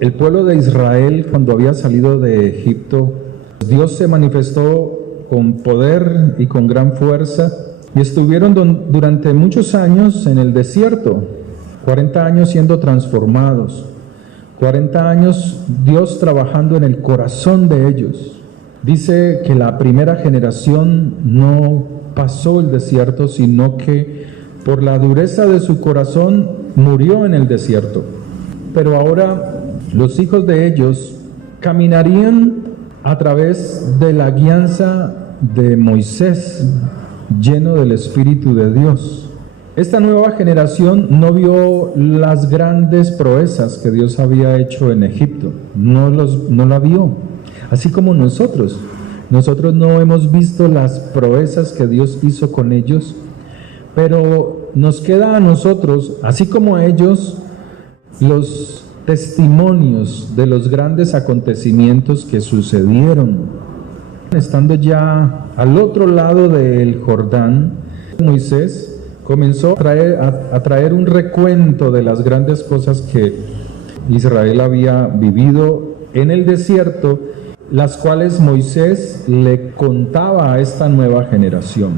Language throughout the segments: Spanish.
el pueblo de Israel, cuando había salido de Egipto, Dios se manifestó con poder y con gran fuerza, y estuvieron durante muchos años en el desierto, 40 años siendo transformados, 40 años Dios trabajando en el corazón de ellos. Dice que la primera generación no pasó el desierto, sino que por la dureza de su corazón murió en el desierto. Pero ahora los hijos de ellos caminarían a través de la guianza de Moisés, lleno del Espíritu de Dios. Esta nueva generación no vio las grandes proezas que Dios había hecho en Egipto, no la vio. Así como nosotros no hemos visto las proezas que Dios hizo con ellos, pero nos queda a nosotros, así como a ellos, los testimonios de los grandes acontecimientos que sucedieron. Estando ya al otro lado del Jordán, Moisés comenzó a traer un recuento de las grandes cosas que Israel había vivido en el desierto, las cuales Moisés le contaba a esta nueva generación.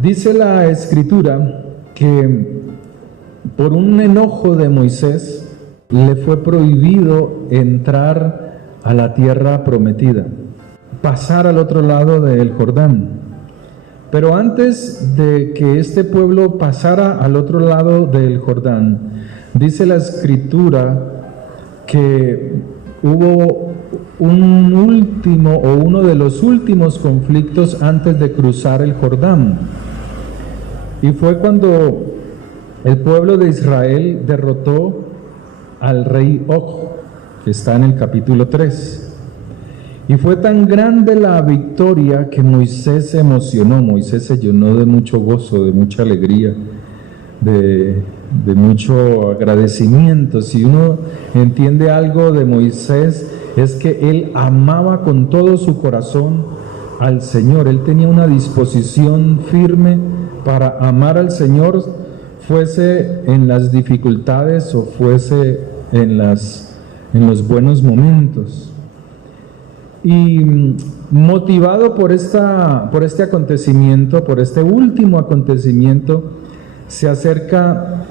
Dice la Escritura que por un enojo de Moisés le fue prohibido entrar a la tierra prometida, pasar al otro lado del Jordán. Pero antes de que este pueblo pasara al otro lado del Jordán, dice la Escritura que hubo uno de los últimos conflictos antes de cruzar el Jordán. Y fue cuando el pueblo de Israel derrotó al rey Og, que está en el capítulo 3. Y fue tan grande la victoria que Moisés se emocionó, Moisés se llenó de mucho gozo, de mucha alegría, de mucho agradecimiento. Si uno entiende algo de Moisés, es que él amaba con todo su corazón al Señor. Él tenía una disposición firme para amar al Señor, fuese en las dificultades o fuese en los buenos momentos. Y motivado por este acontecimiento, por este último acontecimiento, se acerca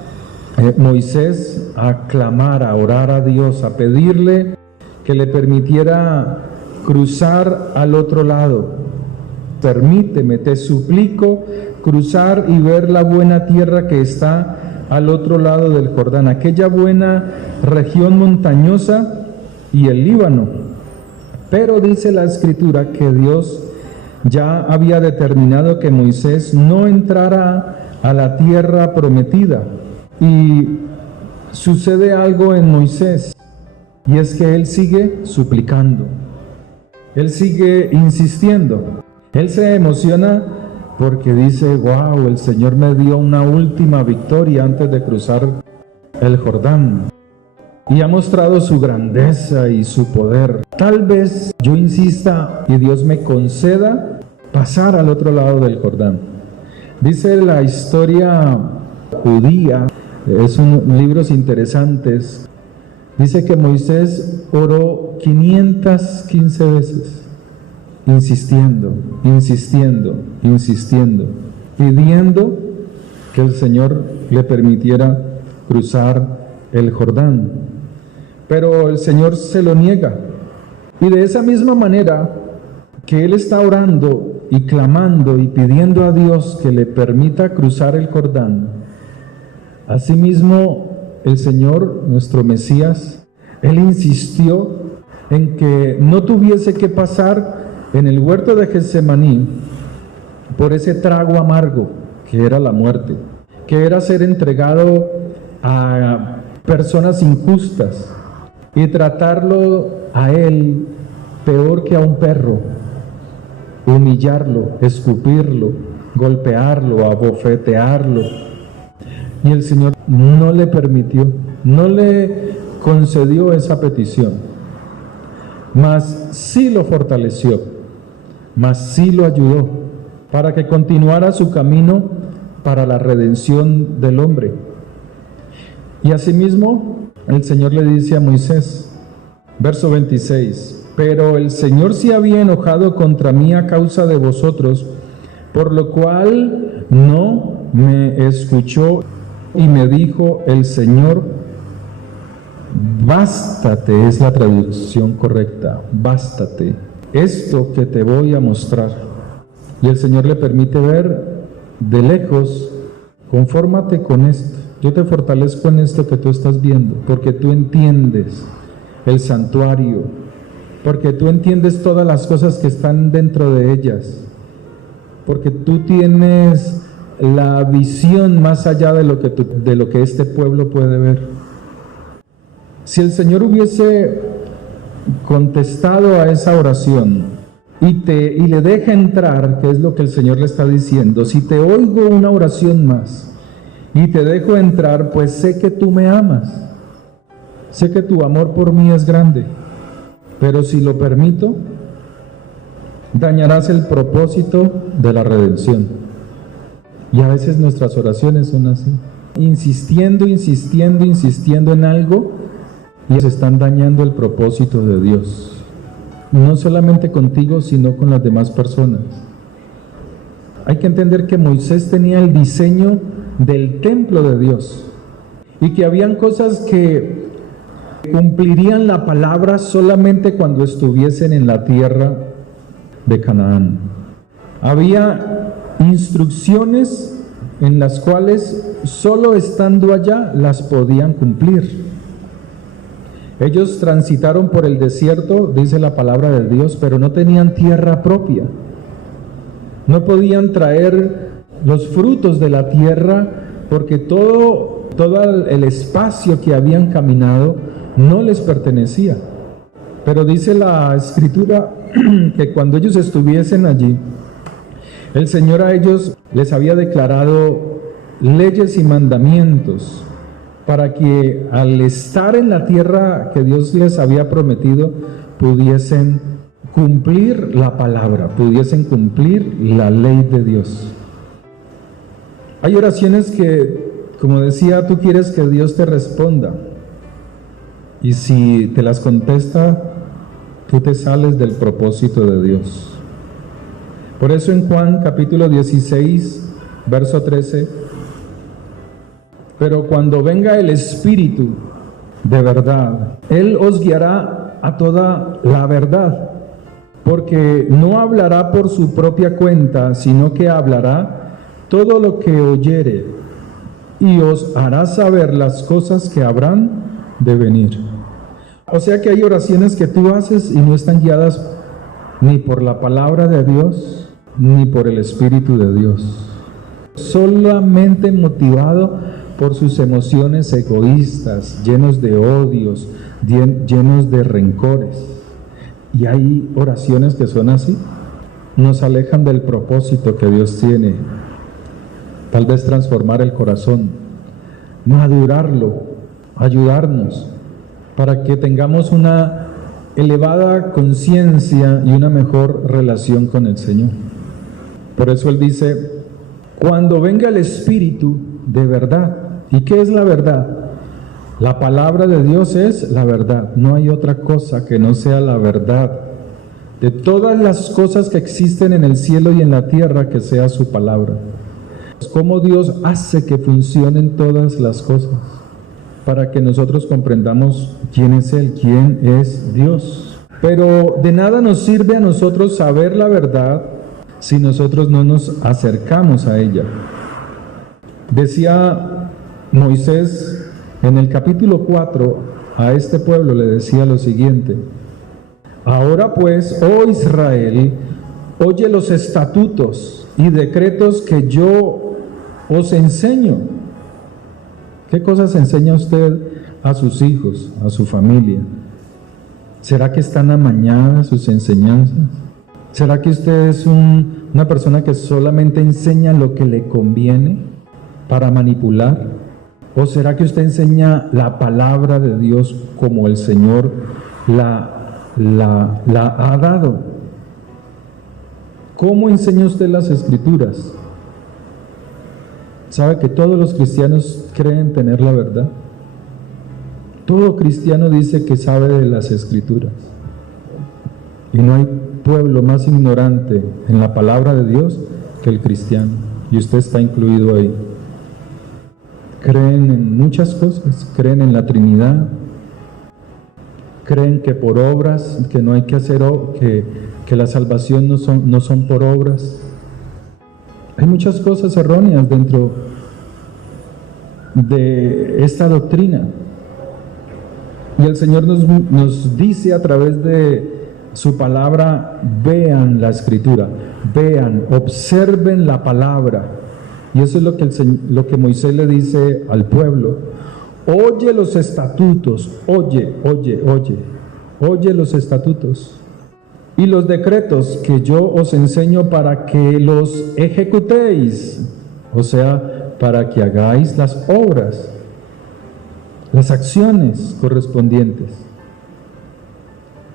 Moisés a clamar, a orar a Dios, a pedirle que le permitiera cruzar al otro lado. Permíteme, te suplico, cruzar y ver la buena tierra que está al otro lado del Jordán, aquella buena región montañosa y el Líbano. Pero dice la Escritura que Dios ya había determinado que Moisés no entrara a la tierra prometida. Y sucede algo en Moisés, y es que él sigue suplicando, él sigue insistiendo, él se emociona porque dice: wow, el Señor me dio una última victoria antes de cruzar el Jordán. Y ha mostrado su grandeza y su poder. Tal vez yo insista y Dios me conceda pasar al otro lado del Jordán. Dice la historia judía, son libros interesantes. Dice que Moisés oró 515 veces, insistiendo, pidiendo que el Señor le permitiera cruzar el Jordán. Pero el Señor se lo niega. Y de esa misma manera que él está orando y clamando y pidiendo a Dios que le permita cruzar el Jordán, asimismo el Señor, nuestro Mesías, él insistió en que no tuviese que pasar en el huerto de Getsemaní por ese trago amargo que era la muerte, que era ser entregado a personas injustas y tratarlo a él peor que a un perro, humillarlo, escupirlo, golpearlo, abofetearlo. Y el Señor no le permitió, no le concedió esa petición, mas sí lo fortaleció, mas sí lo ayudó para que continuara su camino para la redención del hombre. Y asimismo, el Señor le dice a Moisés, verso 26, pero el Señor se había enojado contra mí a causa de vosotros, por lo cual no me escuchó y me dijo el Señor, bástate, es la traducción correcta, bástate, esto que te voy a mostrar. Y el Señor le permite ver de lejos, confórmate con esto, yo te fortalezco en esto que tú estás viendo, porque tú entiendes el santuario, porque tú entiendes todas las cosas que están dentro de ellas, porque tú tienes la visión más allá de lo que este pueblo puede ver. Si el Señor hubiese contestado a esa oración y le deja entrar, que es lo que el Señor le está diciendo, si te oigo una oración más y te dejo entrar, pues sé que tú me amas, sé que tu amor por mí es grande, pero si lo permito, dañarás el propósito de la redención. Y a veces nuestras oraciones son así, insistiendo en algo, y se están dañando el propósito de Dios, no solamente contigo, sino con las demás personas. Hay que entender que Moisés tenía el diseño del templo de Dios y que habían cosas que cumplirían la palabra solamente cuando estuviesen en la tierra de Canaán. Había instrucciones en las cuales solo estando allá las podían cumplir. Ellos transitaron por el desierto, dice la palabra de Dios, pero no tenían tierra propia. No podían traer los frutos de la tierra porque todo el espacio que habían caminado no les pertenecía. Pero dice la Escritura que cuando ellos estuviesen allí, el Señor a ellos les había declarado leyes y mandamientos para que al estar en la tierra que Dios les había prometido, pudiesen cumplir la palabra, pudiesen cumplir la ley de Dios. Hay oraciones que, como decía, tú quieres que Dios te responda, y si te las contesta, tú te sales del propósito de Dios. Por eso en Juan capítulo 16, verso 13, pero cuando venga el Espíritu de verdad, Él os guiará a toda la verdad, porque no hablará por su propia cuenta, sino que hablará todo lo que oyere, y os hará saber las cosas que habrán de venir. O sea que hay oraciones que tú haces y no están guiadas ni por la palabra de Dios, ni por el Espíritu de Dios. Solamente motivado por sus emociones egoístas, llenos de odios, llenos de rencores. Y hay oraciones que son así, nos alejan del propósito que Dios tiene. Tal vez transformar el corazón, madurarlo, ayudarnos, para que tengamos una elevada conciencia y una mejor relación con el Señor. Por eso Él dice, cuando venga el Espíritu de verdad. ¿Y qué es la verdad? La palabra de Dios es la verdad. No hay otra cosa que no sea la verdad. De todas las cosas que existen en el cielo y en la tierra, que sea su palabra. ¿Cómo Dios hace que funcionen todas las cosas? Para que nosotros comprendamos quién es Él, quién es Dios. Pero de nada nos sirve a nosotros saber la verdad si nosotros no nos acercamos a ella. Decía Moisés en el capítulo 4 a este pueblo, le decía lo siguiente: ahora pues, oh Israel, oye los estatutos y decretos que yo os enseño. ¿Qué cosas enseña usted a sus hijos, a su familia? ¿Será que están amañadas sus enseñanzas? ¿Será que usted es una persona que solamente enseña lo que le conviene para manipular? ¿O será que usted enseña la palabra de Dios como el Señor la ha dado? ¿Cómo enseña usted las Escrituras? ¿Sabe que todos los cristianos creen tener la verdad? Todo cristiano dice que sabe de las Escrituras. Y no hay pueblo más ignorante en la palabra de Dios que el cristiano. Y usted está incluido ahí. Creen en muchas cosas, creen en la Trinidad, creen que por obras, que no hay que hacer, que la salvación no son por obras. Hay muchas cosas erróneas dentro de esta doctrina. Y el Señor nos dice a través de su palabra: vean la Escritura, vean, observen la palabra. Y eso es lo que Moisés le dice al pueblo: oye los estatutos, oye los estatutos y los decretos que yo os enseño para que los ejecutéis, o sea, para que hagáis las obras, las acciones correspondientes.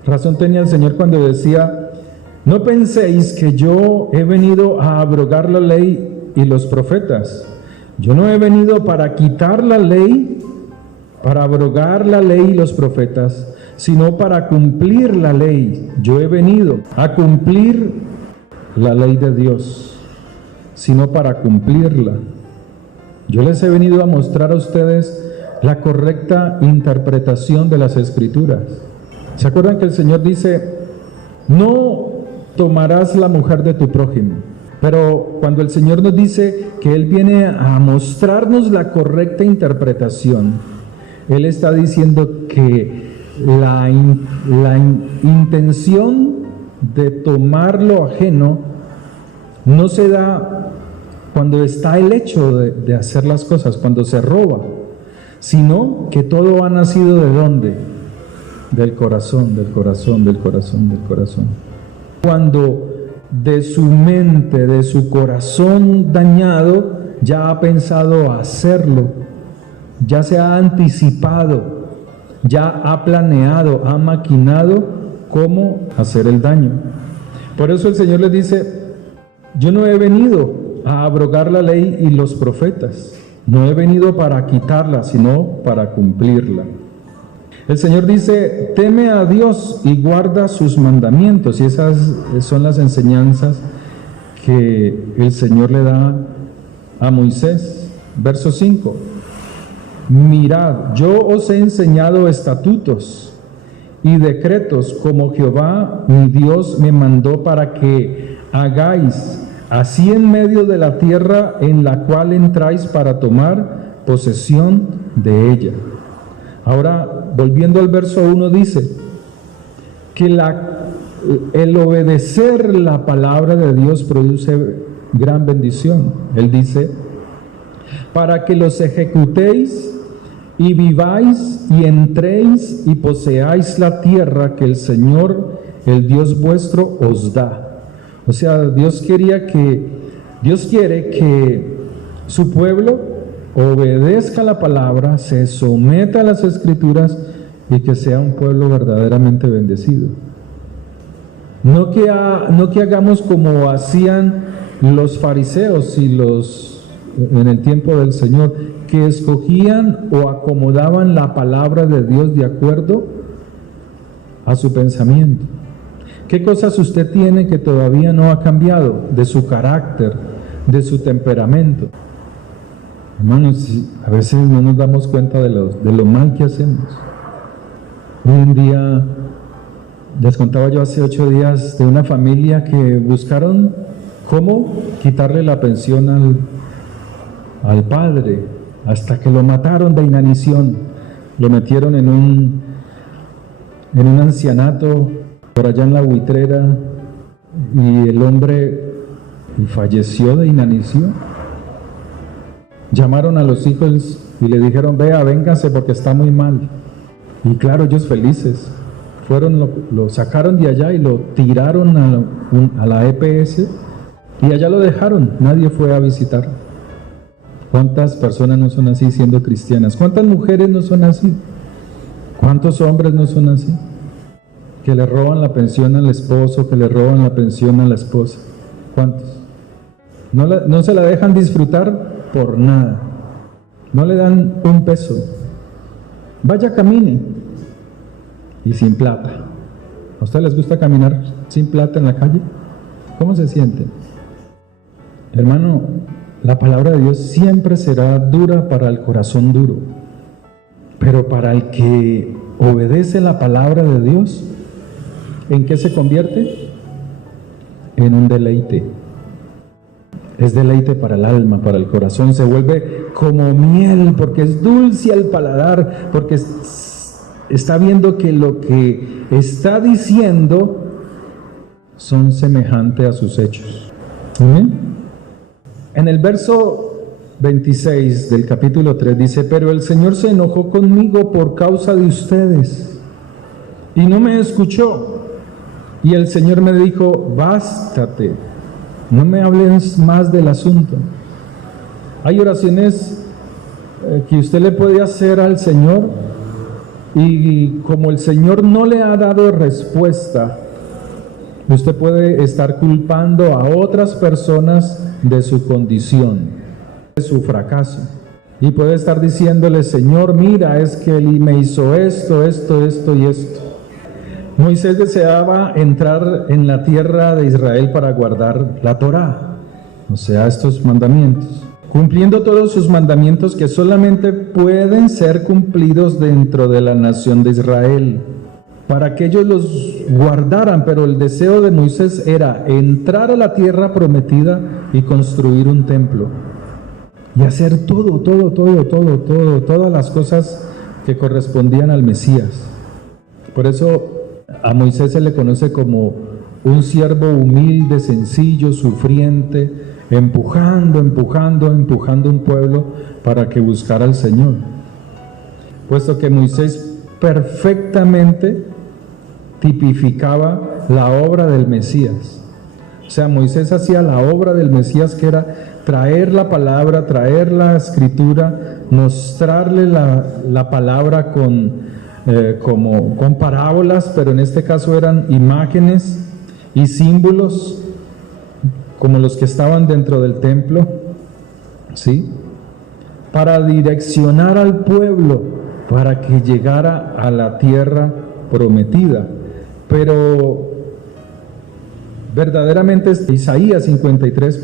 Razón tenía el Señor cuando decía: no penséis que yo he venido a abrogar la ley y los profetas. Yo no he venido para quitar la ley, para abrogar la ley y los profetas, sino para cumplir la ley. Yo he venido a cumplir la ley de Dios, sino para cumplirla. Yo les he venido a mostrar a ustedes la correcta interpretación de las Escrituras. ¿Se acuerdan que el Señor dice: no tomarás la mujer de tu prójimo? Pero cuando el Señor nos dice que Él viene a mostrarnos la correcta interpretación, Él está diciendo que la intención de tomar lo ajeno no se da cuando está el hecho de hacer las cosas, cuando se roba, sino que todo ha nacido ¿de dónde? Del corazón. Cuando de su mente, de su corazón dañado, ya ha pensado hacerlo, ya se ha anticipado, ya ha planeado, ha maquinado cómo hacer el daño. Por eso el Señor les dice: yo no he venido a abrogar la ley y los profetas, no he venido para quitarla, sino para cumplirla. El Señor dice: teme a Dios y guarda sus mandamientos. Y esas son las enseñanzas que el Señor le da a Moisés. Verso 5: mirad, yo os he enseñado estatutos y decretos como Jehová mi Dios me mandó, para que hagáis así en medio de la tierra en la cual entráis para tomar posesión de ella. Ahora, volviendo al verso 1, dice que el obedecer la palabra de Dios produce gran bendición. Él dice: para que los ejecutéis y viváis y entréis y poseáis la tierra que el Señor, el Dios vuestro, os da. O sea, Dios quiere que su pueblo obedezca la palabra, se someta a las Escrituras y que sea un pueblo verdaderamente bendecido. No que hagamos como hacían los fariseos en el tiempo del Señor, que escogían o acomodaban la palabra de Dios de acuerdo a su pensamiento. ¿Qué cosas usted tiene que todavía no ha cambiado de su carácter, de su temperamento? Hermanos, a veces no nos damos cuenta de lo mal que hacemos. Hoy en día, les contaba yo hace 8 días de una familia que buscaron cómo quitarle la pensión al padre, hasta que lo mataron de inanición. Lo metieron en un ancianato por allá en la Buitrera, y el hombre falleció de inanición. Llamaron a los hijos y le dijeron: véngase porque está muy mal. Y claro, ellos felices lo sacaron de allá y lo tiraron a la EPS, y allá lo dejaron. Nadie fue a visitar. ¿Cuántas personas no son así siendo cristianas? ¿Cuántas mujeres no son así? ¿Cuántos hombres no son así? Que le roban la pensión al esposo, que le roban la pensión a la esposa. ¿Cuántos? No se la dejan disfrutar por nada. No le dan un peso. vaya, camine, y sin plata. ¿A ustedes les gusta caminar sin plata en la calle? ¿Cómo se sienten? Hermano, la palabra de Dios siempre será dura para el corazón duro, pero para el que obedece la palabra de Dios, ¿en qué se convierte? En un deleite. Es deleite para el alma, para el corazón, se vuelve como miel, porque es dulce al paladar, porque está viendo que lo que está diciendo son semejantes a sus hechos. ¿Amén? En el verso 26 del capítulo 3 dice: pero el Señor se enojó conmigo por causa de ustedes y no me escuchó. Y el Señor me dijo: bástate, no me hables más del asunto. Hay oraciones que usted le puede hacer al Señor, y como el Señor no le ha dado respuesta, usted puede estar culpando a otras personas de su condición, de su fracaso. Y puede estar diciéndole: Señor, mira, es que Él me hizo esto y esto. Moisés deseaba entrar en la tierra de Israel para guardar la Torá, o sea, estos mandamientos, cumpliendo todos sus mandamientos que solamente pueden ser cumplidos dentro de la nación de Israel, para que ellos los guardaran. Pero el deseo de Moisés era entrar a la tierra prometida y construir un templo y hacer todas las cosas que correspondían al Mesías. Por eso a Moisés se le conoce como un siervo humilde, sencillo, sufriente, empujando un pueblo para que buscara al Señor, puesto que Moisés perfectamente tipificaba la obra del Mesías. O sea, Moisés hacía la obra del Mesías, que era traer la palabra, traer la escritura, mostrarle la palabra con parábolas, pero en este caso eran imágenes y símbolos como los que estaban dentro del templo, ¿sí? Para direccionar al pueblo para que llegara a la tierra prometida. Pero verdaderamente Isaías 53,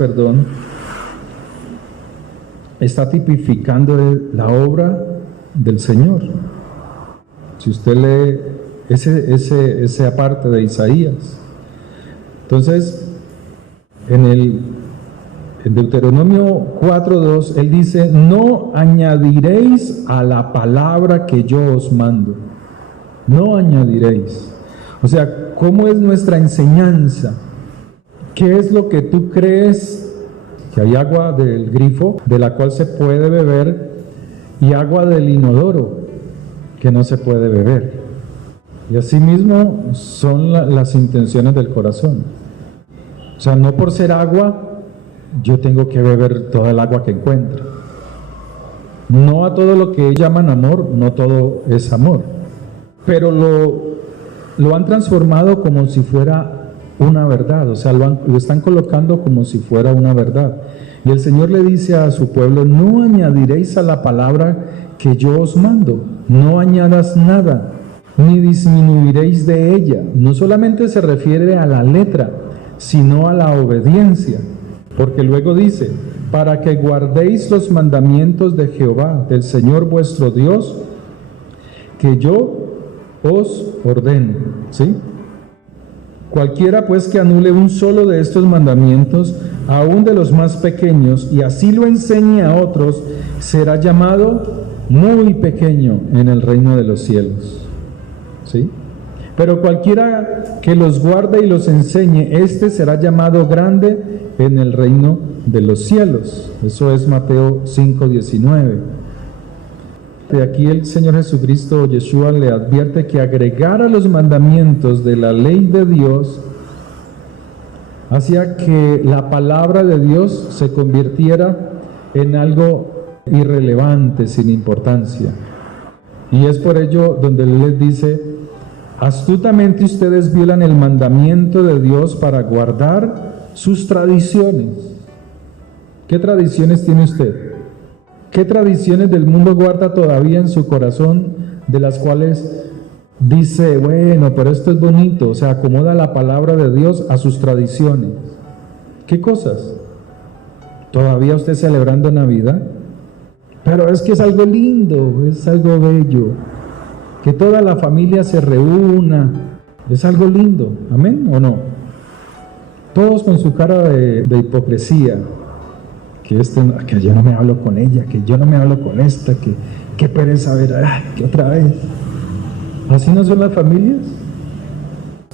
está tipificando la obra del Señor. Si usted lee esa parte de Isaías, entonces en Deuteronomio 4:2 él dice: no añadiréis a la palabra que yo os mando. No añadiréis. O sea, ¿cómo es nuestra enseñanza? ¿Qué es lo que tú crees? Que hay agua del grifo de la cual se puede beber, y agua del inodoro que no se puede beber. Y así mismo son las intenciones del corazón. O sea, no por ser agua yo tengo que beber toda el agua que encuentro. No a todo lo que llaman amor, no todo es amor, pero lo han transformado como si fuera una verdad. O sea, lo están colocando como si fuera una verdad. Y el Señor le dice a su pueblo: no añadiréis a la palabra que yo os mando, no añadas nada, ni disminuiréis de ella. No solamente se refiere a la letra, sino a la obediencia, porque luego dice: para que guardéis los mandamientos de Jehová, del Señor vuestro Dios, que yo os ordeno. ¿Sí? Cualquiera pues que anule un solo de estos mandamientos, aun de los más pequeños, y así lo enseñe a otros, será llamado muy pequeño en el reino de los cielos. ¿Sí? Pero cualquiera que los guarde y los enseñe, este será llamado grande en el reino de los cielos. Eso es Mateo 5:19. De aquí el Señor Jesucristo, Yeshua, le advierte que agregar a los mandamientos de la ley de Dios hacía que la palabra de Dios se convirtiera en algo irrelevante, sin importancia. Y es por ello donde Él les dice: astutamente ustedes violan el mandamiento de Dios para guardar sus tradiciones. ¿Qué tradiciones tiene usted? ¿Qué tradiciones del mundo guarda todavía en su corazón de las cuales dice, bueno, pero esto es bonito, o sea, acomoda la palabra de Dios a sus tradiciones. ¿Qué cosas? ¿Todavía usted celebrando Navidad? Pero es que es algo lindo, es algo bello, que toda la familia se reúna, es algo lindo, ¿amén o no? Todos con su cara de hipocresía, que yo no me hablo con ella, que yo no me hablo con esta, que pereza ver, que otra vez. ¿Así no son las familias?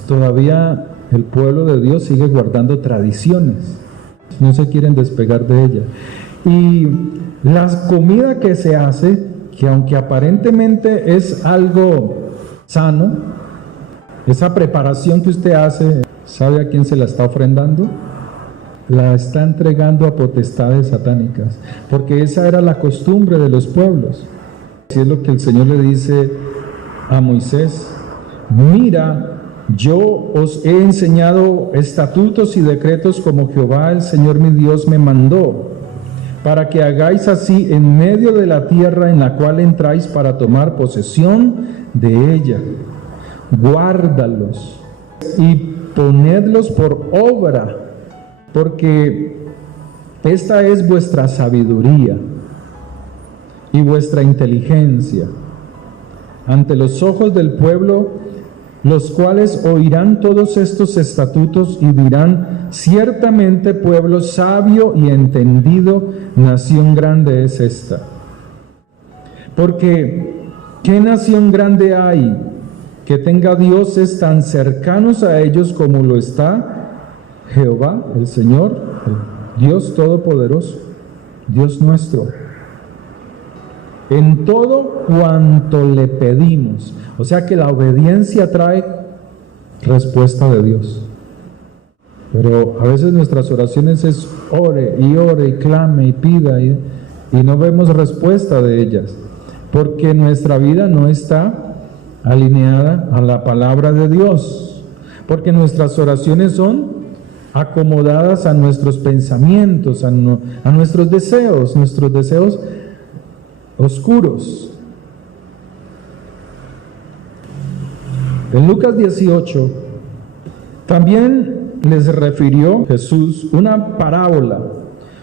Todavía el pueblo de Dios sigue guardando tradiciones, no se quieren despegar de ellas. Y la comida que se hace, que aunque aparentemente es algo sano, esa preparación que usted hace, ¿sabe a quién se la está ofrendando? La está entregando a potestades satánicas, porque esa era la costumbre de los pueblos. Así es lo que el Señor le dice a Moisés: mira, yo os he enseñado estatutos y decretos como Jehová el Señor mi Dios me mandó, para que hagáis así en medio de la tierra en la cual entráis para tomar posesión de ella. Guárdalos y ponedlos por obra, porque esta es vuestra sabiduría y vuestra inteligencia ante los ojos del pueblo, los cuales oirán todos estos estatutos y dirán: ciertamente pueblo sabio y entendido, nación grande es esta. Porque ¿qué nación grande hay que tenga dioses tan cercanos a ellos como lo está Jehová, el Señor, el Dios Todopoderoso, Dios nuestro, en todo cuanto le pedimos? O sea que la obediencia trae respuesta de Dios. Pero a veces nuestras oraciones es ore y clame y pida y no vemos respuesta de ellas, porque nuestra vida no está alineada a la palabra de Dios, porque nuestras oraciones son acomodadas a nuestros pensamientos, a nuestros deseos oscuros. En Lucas 18 también les refirió Jesús una parábola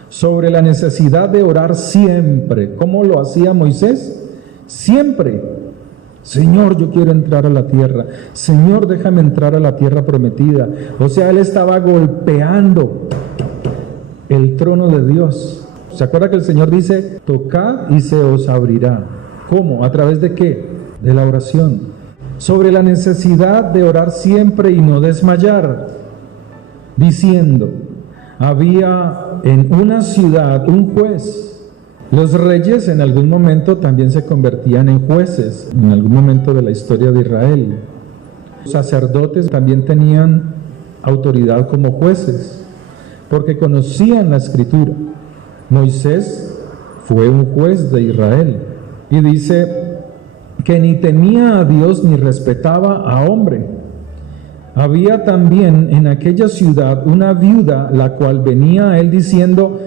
sobre la necesidad de orar siempre. ¿Cómo lo hacía Moisés? Siempre. Señor, yo quiero entrar a la tierra. Señor, déjame entrar a la tierra prometida. O sea, él estaba golpeando el trono de Dios. ¿Se acuerda que el Señor dice: tocad y se os abrirá? ¿Cómo? ¿A través de qué? De la oración. Sobre la necesidad de orar siempre y no desmayar, diciendo: había en una ciudad un juez. Los reyes en algún momento también se convertían en jueces, en algún momento de la historia de Israel. Los sacerdotes también tenían autoridad como jueces, porque conocían la Escritura. Moisés fue un juez de Israel, y dice que ni temía a Dios ni respetaba a hombre. Había también en aquella ciudad una viuda, la cual venía a él diciendo: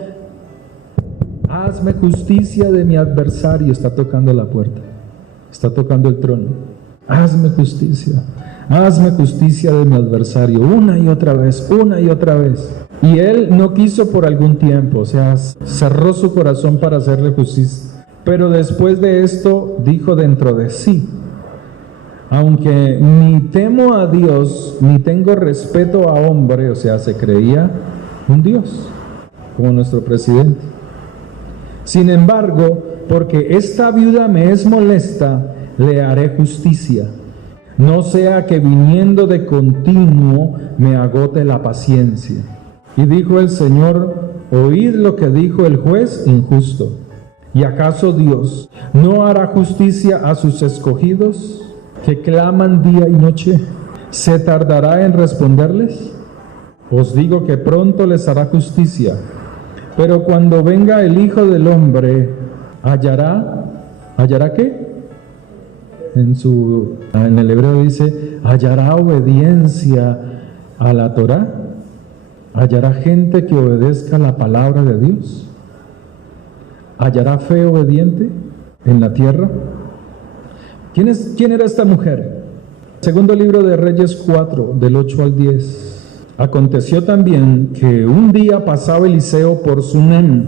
hazme justicia de mi adversario. Está tocando la puerta, está tocando el trono. Hazme justicia de mi adversario, una y otra vez. Y él no quiso por algún tiempo, o sea, cerró su corazón para hacerle justicia. Pero después de esto dijo dentro de sí: aunque ni temo a Dios, ni tengo respeto a hombre, o sea, se creía un Dios, como nuestro presidente. Sin embargo, porque esta viuda me es molesta, le haré justicia, no sea que viniendo de continuo me agote la paciencia. Y dijo el Señor: oíd lo que dijo el juez injusto. ¿Y acaso Dios no hará justicia a sus escogidos, que claman día y noche? ¿Se tardará en responderles? Os digo que pronto les hará justicia. Pero cuando venga el Hijo del Hombre, ¿hallará qué? En el hebreo dice: hallará obediencia a la Torá. ¿Hallará gente que obedezca la palabra de Dios? ¿Hallará fe obediente en la tierra? ¿Quién era esta mujer? Segundo libro de Reyes 4, del 8 al 10. Aconteció también que un día pasaba Eliseo por Sunem,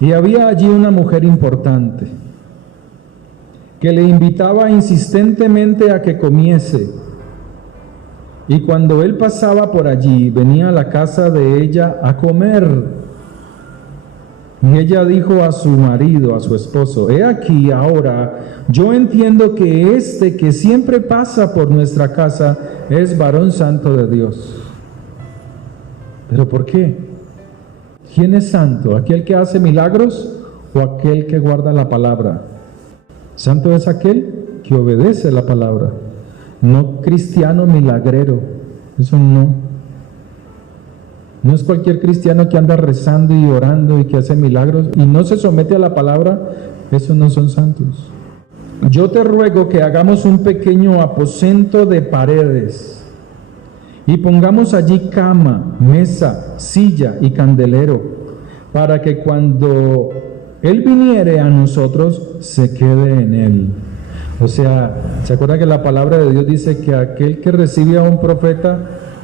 y había allí una mujer importante, que le invitaba insistentemente a que comiese. Y cuando él pasaba por allí, venía a la casa de ella a comer. Y ella dijo a su marido, a su esposo: he aquí ahora, yo entiendo que este que siempre pasa por nuestra casa es varón santo de Dios. ¿Pero por qué? ¿Quién es santo? ¿Aquel que hace milagros o aquel que guarda la palabra? Santo es aquel que obedece la palabra, no cristiano milagrero. Eso no. No es cualquier cristiano que anda rezando y orando y que hace milagros y no se somete a la palabra. Esos no son santos. Yo te ruego que hagamos un pequeño aposento de paredes y pongamos allí cama, mesa, silla y candelero, para que cuando él viniere a nosotros se quede en él. O sea, ¿se acuerda que la palabra de Dios dice que aquel que recibe a un profeta,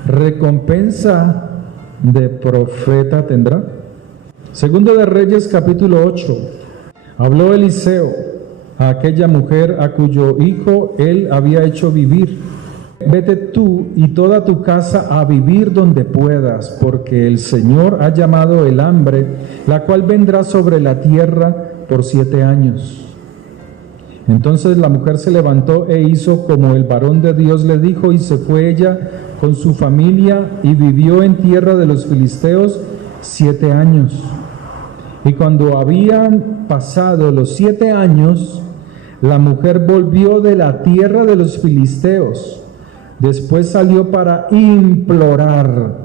recompensa de profeta tendrá? Segundo de Reyes capítulo 8. Habló Eliseo a aquella mujer a cuyo hijo él había hecho vivir: vete tú y toda tu casa a vivir donde puedas, porque el Señor ha llamado el hambre, la cual vendrá sobre la tierra por 7 años. Entonces la mujer se levantó e hizo como el varón de Dios le dijo, y se fue ella con su familia y vivió en tierra de los filisteos 7 años. Y cuando habían pasado los 7 años, la mujer volvió de la tierra de los filisteos. Después salió para implorar.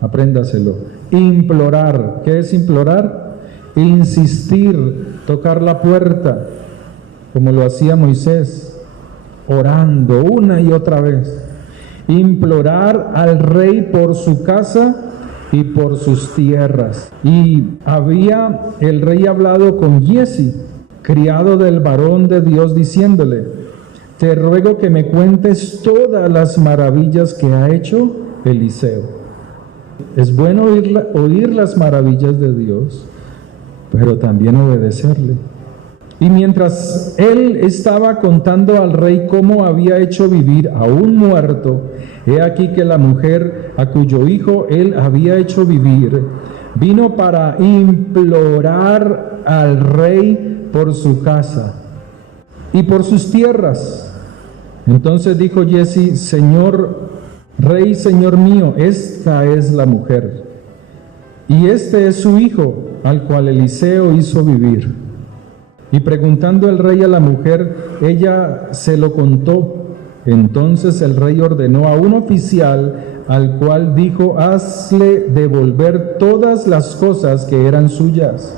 Apréndaselo. Implorar. ¿Qué es implorar? Insistir, tocar la puerta, como lo hacía Moisés, orando una y otra vez. Implorar al rey por su casa y por sus tierras. Y había el rey hablado con Giesi, criado del varón de Dios, diciéndole: te ruego que me cuentes todas las maravillas que ha hecho Eliseo. Es bueno oír las maravillas de Dios, pero también obedecerle. Y mientras él estaba contando al rey cómo había hecho vivir a un muerto, he aquí que la mujer a cuyo hijo él había hecho vivir, vino para implorar al rey por su casa y por sus tierras. Entonces dijo Giesi: Señor rey, señor mío, esta es la mujer, y este es su hijo, al cual Eliseo hizo vivir. Y preguntando el rey a la mujer, ella se lo contó. Entonces el rey ordenó a un oficial, al cual dijo: hazle devolver todas las cosas que eran suyas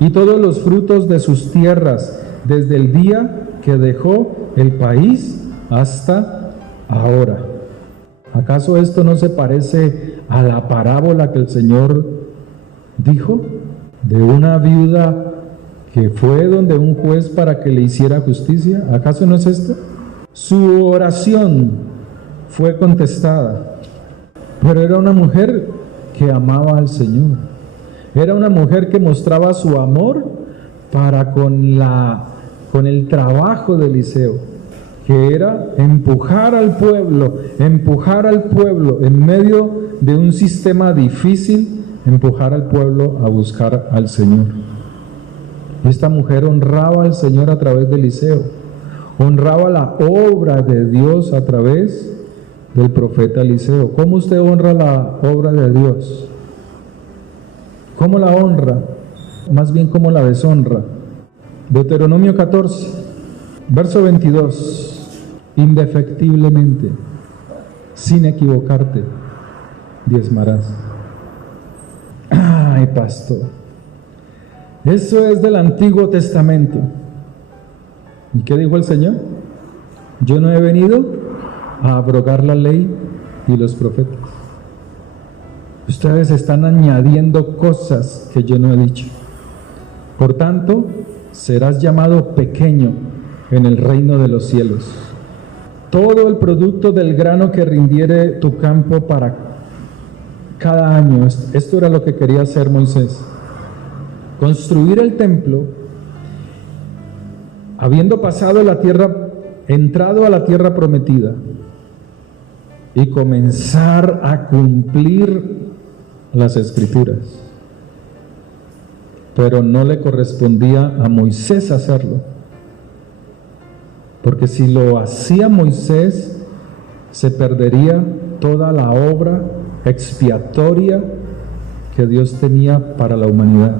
y todos los frutos de sus tierras, desde el día que dejó el país hasta ahora. ¿Acaso esto no se parece a la parábola que el Señor dijo de una viuda que fue donde un juez para que le hiciera justicia? ¿Acaso no es esto? Su oración fue contestada, pero era una mujer que amaba al Señor. Era una mujer que mostraba su amor para con el trabajo de Eliseo, que era empujar al pueblo en medio de un sistema difícil, empujar al pueblo a buscar al Señor. Esta mujer honraba al Señor a través de Eliseo, honraba la obra de Dios a través del profeta Eliseo. ¿Cómo usted honra la obra de Dios? ¿Cómo la honra? Más bien, ¿cómo la deshonra? Deuteronomio 14, verso 22. Indefectiblemente, sin equivocarte, diezmarás. Ay, pastor, eso es del Antiguo Testamento. ¿Y qué dijo el Señor? Yo no he venido a abrogar la ley y los profetas. Ustedes están añadiendo cosas que yo no he dicho. Por tanto, serás llamado pequeño en el reino de los cielos. Todo el producto del grano que rindiere tu campo para cada año. Esto era lo que quería hacer Moisés. Construir el templo, habiendo pasado la tierra, entrado a la tierra prometida, y comenzar a cumplir las escrituras. Pero no le correspondía a Moisés hacerlo, porque si lo hacía Moisés, se perdería toda la obra expiatoria que Dios tenía para la humanidad.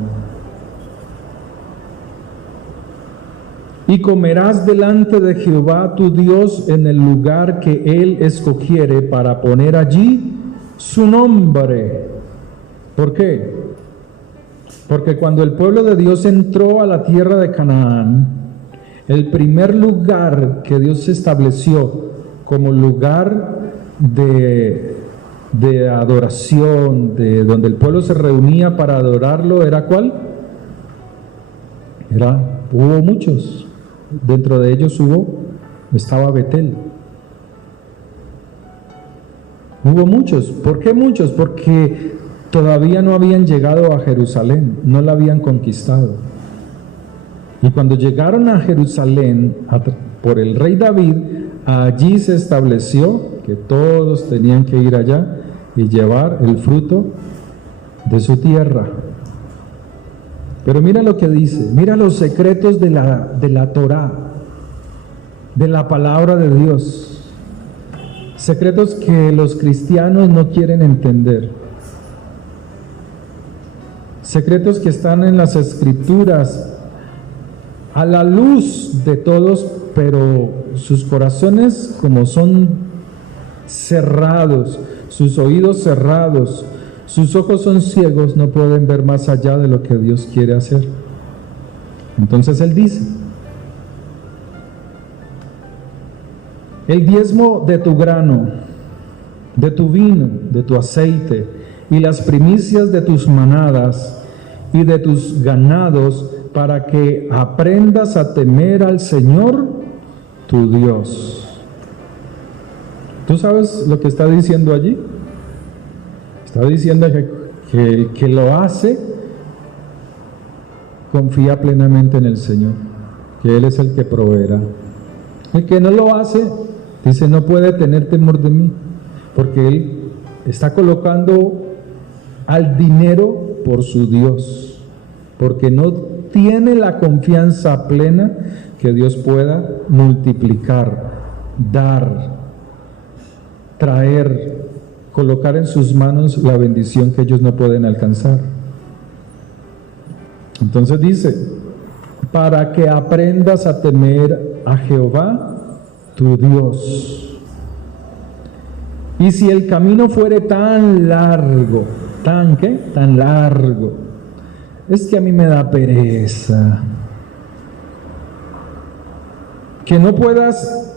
Y comerás delante de Jehová tu Dios en el lugar que Él escogiere para poner allí su nombre. ¿Por qué? Porque cuando el pueblo de Dios entró a la tierra de Canaán, el primer lugar que Dios estableció como lugar de adoración, de donde el pueblo se reunía para adorarlo, ¿era cuál? Hubo muchos. Dentro de ellos estaba Betel. Hubo muchos. ¿Por qué muchos? Porque todavía no habían llegado a Jerusalén, no la habían conquistado. Y cuando llegaron a Jerusalén por el rey David, allí se estableció que todos tenían que ir allá y llevar el fruto de su tierra. Pero mira lo que dice, mira los secretos de la Torá, de la palabra de Dios. Secretos que los cristianos no quieren entender. Secretos que están en las escrituras, a la luz de todos, pero sus corazones, como son cerrados, sus oídos cerrados, sus ojos son ciegos, no pueden ver más allá de lo que Dios quiere hacer. Entonces Él dice: el diezmo de tu grano, de tu vino, de tu aceite, y las primicias de tus manadas y de tus ganados, para que aprendas a temer al Señor tu Dios. ¿Tú sabes lo que está diciendo allí? Está diciendo que el que lo hace confía plenamente en el Señor, que Él es el que proveerá. El que no lo hace, dice, no puede tener temor de mí, porque Él está colocando al dinero por su Dios, porque no tiene la confianza plena que Dios pueda multiplicar, dar, traer, colocar en sus manos la bendición que ellos no pueden alcanzar. Entonces dice: para que aprendas a temer a Jehová tu Dios. Y si el camino fuere tan largo, tan largo, es que a mí me da pereza, que no puedas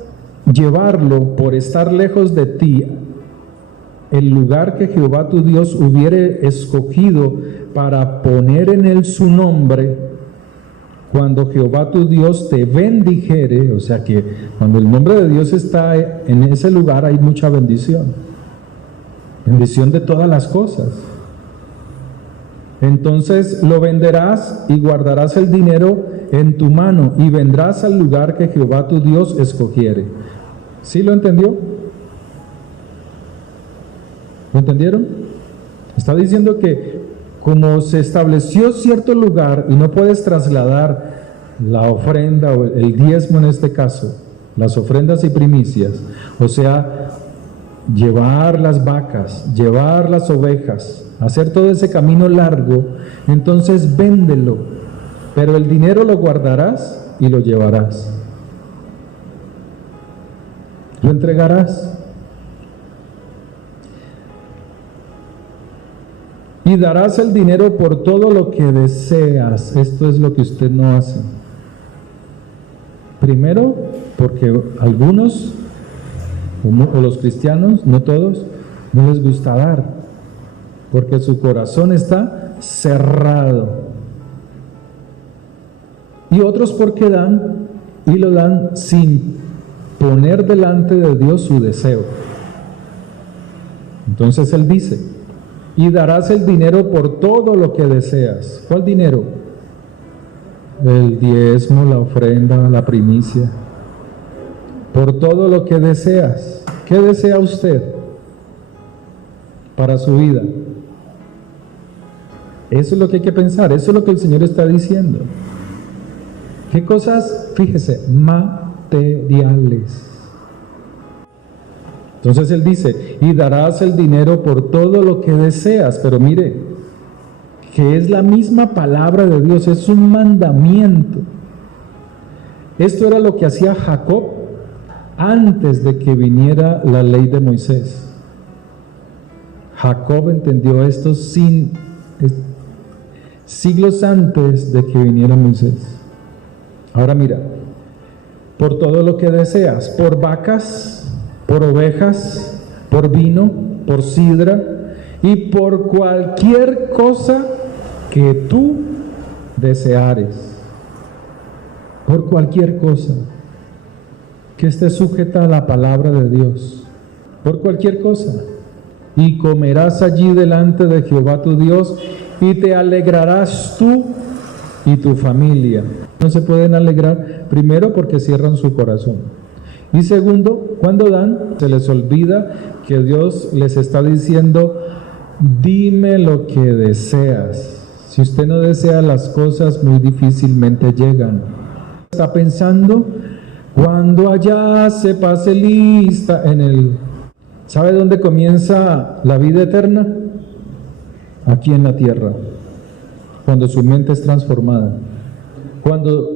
llevarlo por estar lejos de ti, el lugar que Jehová tu Dios hubiere escogido para poner en él su nombre, cuando Jehová tu Dios te bendijere. O sea que cuando el nombre de Dios está en ese lugar hay mucha bendición, bendición de todas las cosas. Entonces lo venderás y guardarás el dinero en tu mano y vendrás al lugar que Jehová tu Dios escogiere. ¿Sí lo entendió? ¿Lo entendieron? Está diciendo que como se estableció cierto lugar y no puedes trasladar la ofrenda o el diezmo en este caso, las ofrendas y primicias, o sea, llevar las vacas, llevar las ovejas, hacer todo ese camino largo, entonces véndelo, pero el dinero lo guardarás y lo llevarás, lo entregarás. Y darás el dinero por todo lo que deseas. Esto es lo que usted no hace. Primero, porque algunos, o los cristianos, no todos, no les gusta dar, porque su corazón está cerrado. Y otros porque dan y lo dan sin poner delante de Dios su deseo. Entonces Él dice, y darás el dinero por todo lo que deseas. ¿Cuál dinero? El diezmo, la ofrenda, la primicia. Por todo lo que deseas. ¿Qué desea usted para su vida? Eso es lo que hay que pensar, eso es lo que el Señor está diciendo. ¿Qué cosas? Fíjese, materiales. Entonces Él dice, y darás el dinero por todo lo que deseas, pero mire, que es la misma palabra de Dios, es un mandamiento. Esto era lo que hacía Jacob antes de que viniera la ley de Moisés. Jacob entendió esto siglos antes de que viniera Moisés. Ahora mira, por todo lo que deseas, por vacas, por ovejas, por vino, por sidra y por cualquier cosa que tú deseares. Por cualquier cosa que esté sujeta a la palabra de Dios. Por cualquier cosa. Y comerás allí delante de Jehová tu Dios y te alegrarás tú y tu familia. No se pueden alegrar, primero porque cierran su corazón. Y segundo, cuando dan, se les olvida que Dios les está diciendo, dime lo que deseas. Si usted no desea las cosas, muy difícilmente llegan. Está pensando, cuando allá se pase lista ¿sabe dónde comienza la vida eterna? Aquí en la tierra, cuando su mente es transformada, cuando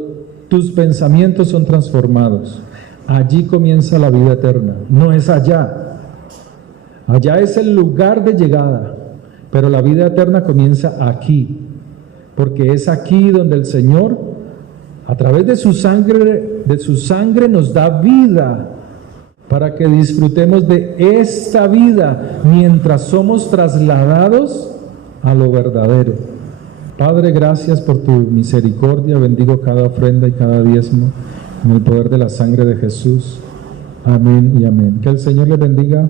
tus pensamientos son transformados, allí comienza la vida eterna, no es allá. Allá es el lugar de llegada, pero la vida eterna comienza aquí, porque es aquí donde el Señor, a través de su sangre nos da vida, para que disfrutemos de esta vida mientras somos trasladados a lo verdadero. Padre, gracias por tu misericordia. Bendigo cada ofrenda y cada diezmo en el poder de la sangre de Jesús. Amén y amén. Que el Señor le bendiga.